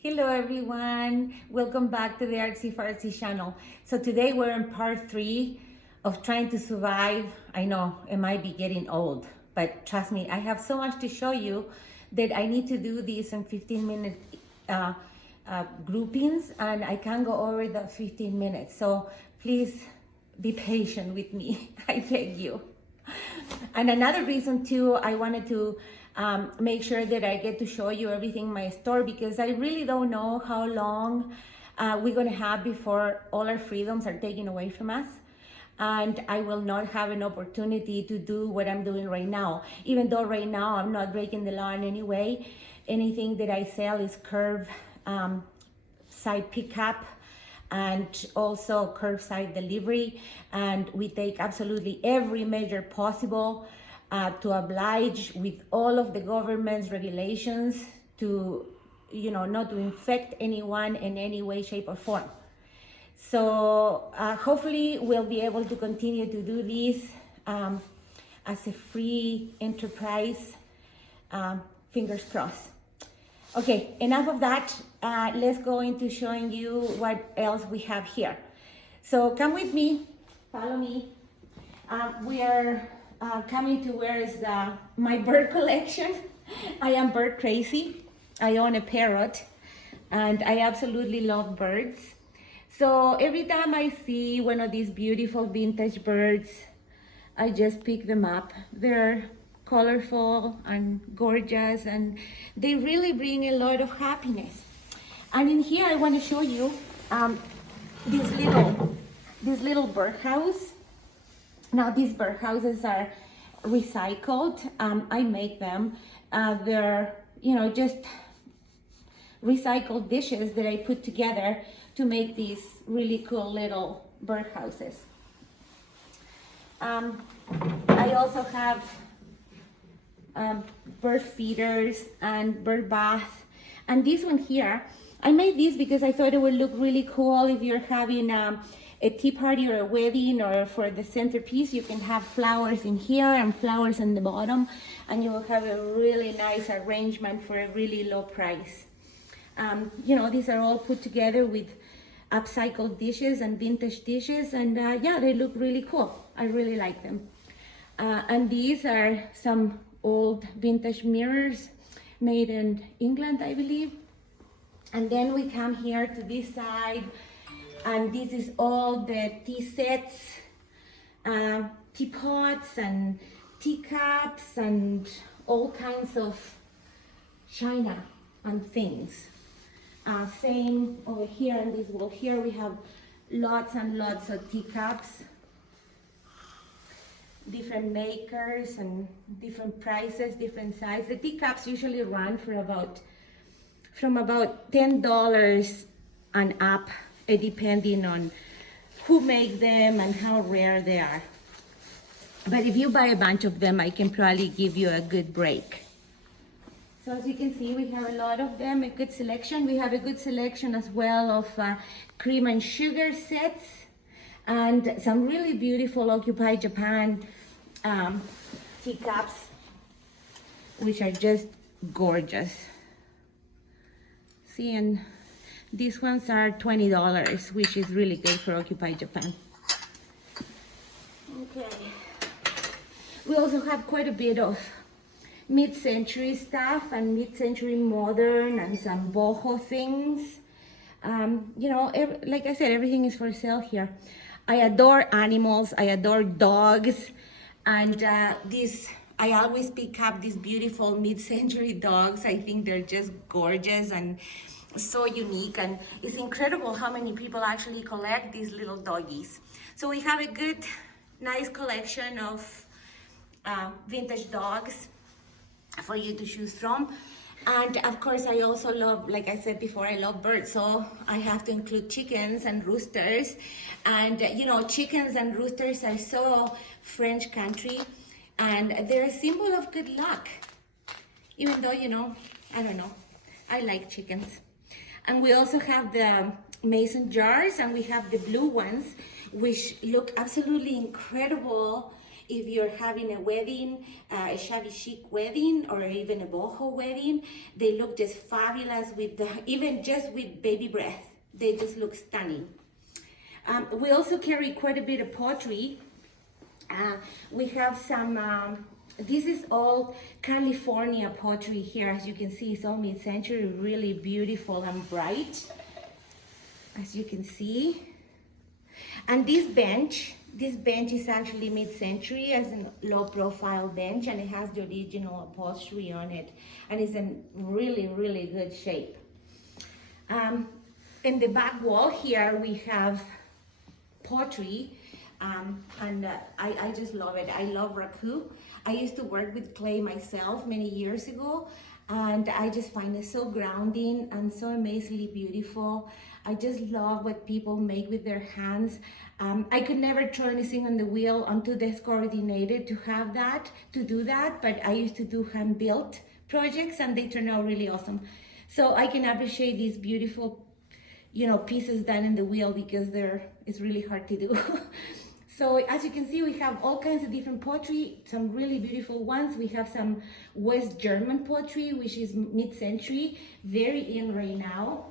Hello everyone, welcome back to the Artsy Fartsy channel. So today we're in part 3 of trying to survive. I know it might be getting old, but trust me, I have so much to show you that I need to do these in 15-minute groupings, and I can't go over the 15 minutes. So please be patient with me, I beg you. And another reason too, I wanted to make sure that I get to show you everything in my store, because I really don't know how long we're gonna have before all our freedoms are taken away from us. And I will not have an opportunity to do what I'm doing right now. Even though right now I'm not breaking the law in any way. Anything that I sell is curb side pickup and also curbside delivery, and we take absolutely every measure possible to oblige with all of the government's regulations to, not to infect anyone in any way, shape, or form. So hopefully we'll be able to continue to do this as a free enterprise. Fingers crossed. Okay, enough of that. Let's go into showing you what else we have here. So come with me, follow me. We are coming to where is my bird collection. I am bird crazy. I own a parrot and I absolutely love birds. So every time I see one of these beautiful vintage birds, I just pick them up. They're colorful and gorgeous, and they really bring a lot of happiness. And in here I want to show you this little birdhouse. Now these birdhouses are recycled. I make them. They're just recycled dishes that I put together to make these really cool little birdhouses. I also have bird feeders and bird bath. And this one here, I made this because I thought it would look really cool if you're having a tea party or a wedding, or for the centerpiece you can have flowers in here and flowers in the bottom, and you will have a really nice arrangement for a really low price. These are all put together with upcycled dishes and vintage dishes, and yeah, they look really cool. I really like them. And these are some old vintage mirrors made in England, I believe. And then we come here to this side, and this is all the tea sets, teapots and teacups and all kinds of china and things. Same over here in this wall here, we have lots and lots of teacups, different makers and different prices, different size. The teacups usually run from about $10 and up, depending on who make them and how rare they are. But if you buy a bunch of them, I can probably give you a good break. So as you can see, we have a lot of them, a good selection. We have a good selection as well of cream and sugar sets, and some really beautiful Occupy Japan teacups, which are just gorgeous. See, and these ones are $20, which is really good for Occupy Japan. Okay. We also have quite a bit of mid-century stuff and mid-century modern and some boho things. Like I said, everything is for sale here. I adore animals. I adore dogs. And I always pick up these beautiful mid-century dogs. I think they're just gorgeous and so unique. And it's incredible how many people actually collect these little doggies. So we have a good, nice collection of vintage dogs for you to choose from. And of course, I also love, like I said before, I love birds, so I have to include chickens and roosters. And chickens and roosters are so French country, and they're a symbol of good luck. Even though, I don't know, I like chickens. And we also have the mason jars, and we have the blue ones, which look absolutely incredible if you're having a wedding, a shabby chic wedding, or even a boho wedding. They look just fabulous with even just with baby breath. They just look stunning. We also carry quite a bit of pottery. We have some, this is all California pottery here. As you can see, it's all mid-century, really beautiful and bright, as you can see. And this bench is actually mid-century, as a low-profile bench, and it has the original upholstery on it, and it's in really, really good shape. In the back wall here, we have pottery, and I just love it. I love raku. I used to work with clay myself many years ago, and I just find it so grounding and so amazingly beautiful. I just love what people make with their hands. I could never throw anything on the wheel. I'm too discoordinated to do that, but I used to do hand-built projects, and they turn out really awesome. So I can appreciate these beautiful, pieces done in the wheel, because it's really hard to do. So as you can see, we have all kinds of different pottery, some really beautiful ones. We have some West German pottery, which is mid-century, very in right now.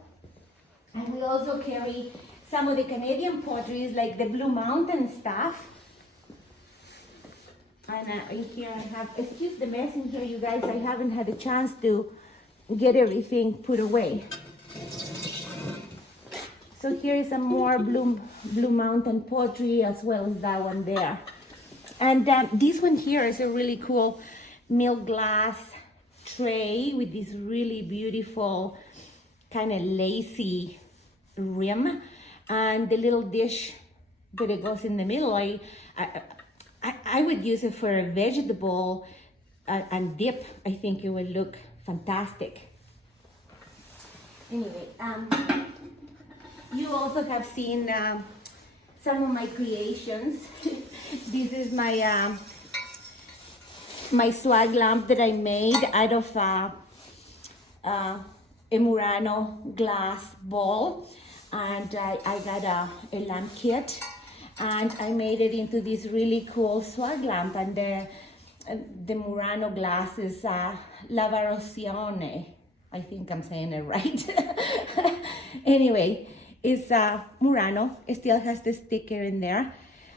And we also carry some of the Canadian potteries, like the Blue Mountain stuff. And in here I have, excuse the mess in here, you guys, I haven't had a chance to get everything put away. So here is some more Blue Mountain pottery, as well as that one there. And this one here is a really cool milk glass tray with this really beautiful kind of lacy rim, and the little dish that it goes in the middle. I would use it for a vegetable and dip. I think it would look fantastic. Anyway, you also have seen some of my creations. This is my my swag lamp that I made out of a Murano glass bowl, and I got a lamp kit, and I made it into this really cool swag lamp. And the Murano glass is Lavorazione. I think I'm saying it right. Anyway, it's Murano. It still has the sticker in there,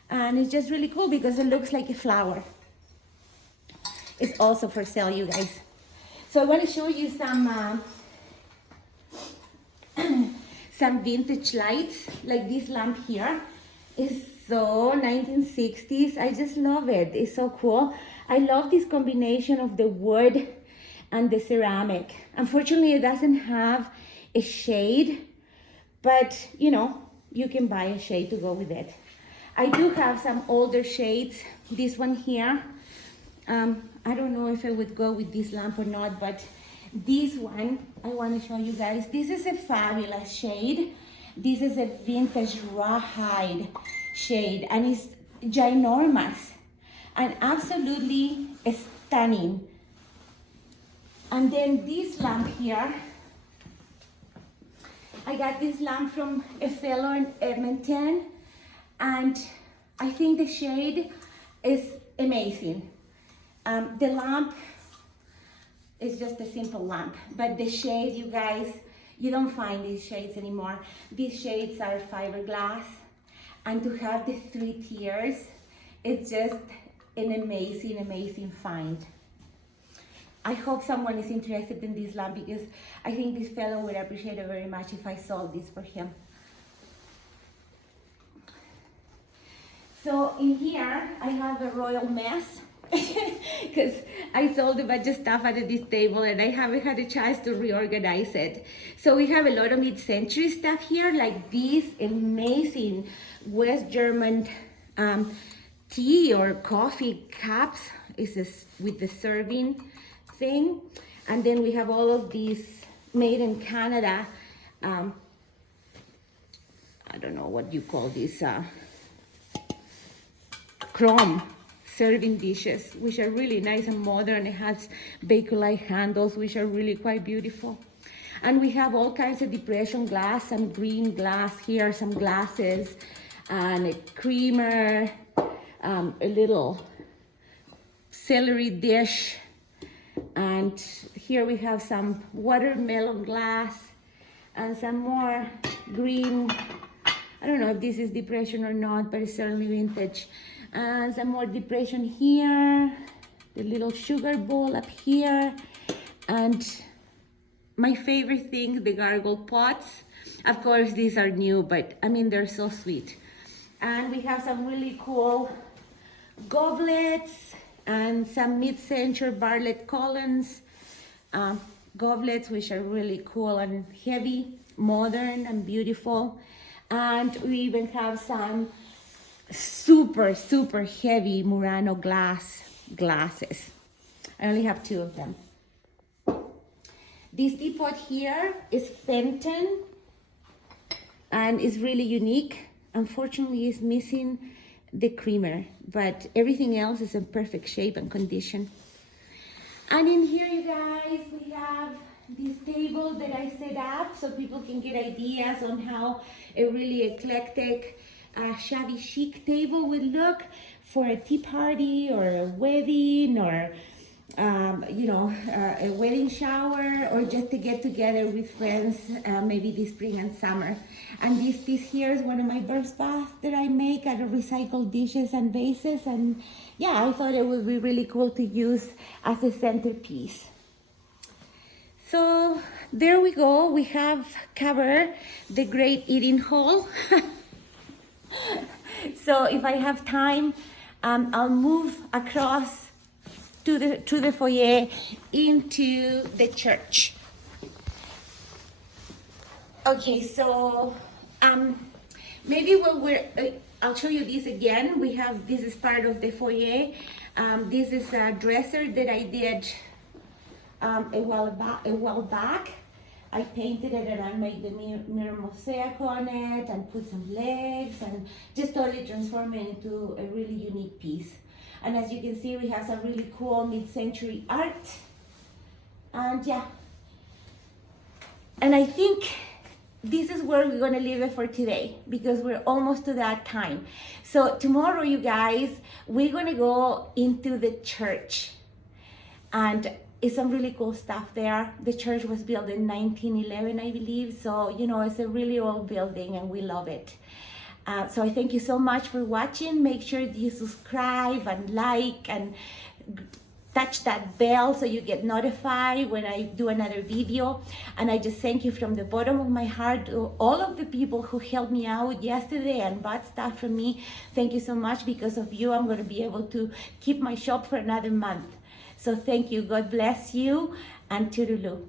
and it's just really cool because it looks like a flower. It's also for sale, you guys. So I want to show you some some vintage lights, like this lamp here. It's so 1960s. I just love it. It's so cool. I love this combination of the wood and the ceramic. Unfortunately, it doesn't have a shade, but you can buy a shade to go with it. I do have some older shades. This one here, I don't know if I would go with this lamp or not, but this one I want to show you guys. This is a fabulous shade. This is a vintage rawhide shade, and it's ginormous and absolutely stunning. And then this lamp here, I got this lamp from a fellow in Edmonton, and I think the shade is amazing. The lamp is just a simple lamp, but the shade, you guys, you don't find these shades anymore. These shades are fiberglass, and to have the 3 tiers, it's just an amazing, amazing find. I hope someone is interested in this lamp, because I think this fellow would appreciate it very much if I sold this for him. So in here, I have a royal mess, because I sold a bunch of stuff out of this table and I haven't had a chance to reorganize it. So we have a lot of mid-century stuff here, like these amazing West German tea or coffee cups with the serving thing. And then we have all of these made in Canada, I don't know what you call this, chrome serving dishes, which are really nice and modern. It has Bakelite handles, which are really quite beautiful. And we have all kinds of depression glass and green glass here, some glasses, and a creamer, a little celery dish. And here we have some watermelon glass and some more green, I don't know if this is depression or not, but it's certainly vintage. And some more depression here, the little sugar bowl up here, and my favorite thing, the gargle pots. Of course, these are new, but I mean, they're so sweet. And we have some really cool goblets and some mid-century Bartlett Collins goblets, which are really cool and heavy, modern and beautiful. And we even have some super, super heavy Murano glasses. I only have 2 of them. This teapot here is Fenton and is really unique. Unfortunately, it's missing the creamer, but everything else is in perfect shape and condition. And in here, you guys, we have this table that I set up so people can get ideas on how a really eclectic, shabby chic table would look for a tea party or a wedding or a wedding shower, or just to get together with friends, maybe this spring and summer. And this piece here is one of my birth baths that I make out of recycled dishes and vases. And yeah, I thought it would be really cool to use as a centerpiece. So there we go. We have covered the great eating hall. So if I have time, I'll move across to the foyer into the church. Okay, so maybe when I'll show you this again. This is part of the foyer. This is a dresser that I did a while back. I painted it and I made the mirror mosaic on it and put some legs and just totally transform it into a really unique piece. And as you can see, we have some really cool mid-century art. And yeah. And I think this is where we're gonna leave it for today because we're almost to that time. So tomorrow, you guys, we're gonna go into the church. And it's some really cool stuff there. The church was built in 1911, I believe. So, it's a really old building and we love it. So I thank you so much for watching. Make sure you subscribe and like and touch that bell so you get notified when I do another video. And I just thank you from the bottom of my heart to all of the people who helped me out yesterday and bought stuff from me. Thank you so much. Because of you, I'm going to be able to keep my shop for another month. So thank you. God bless you, and toodaloo.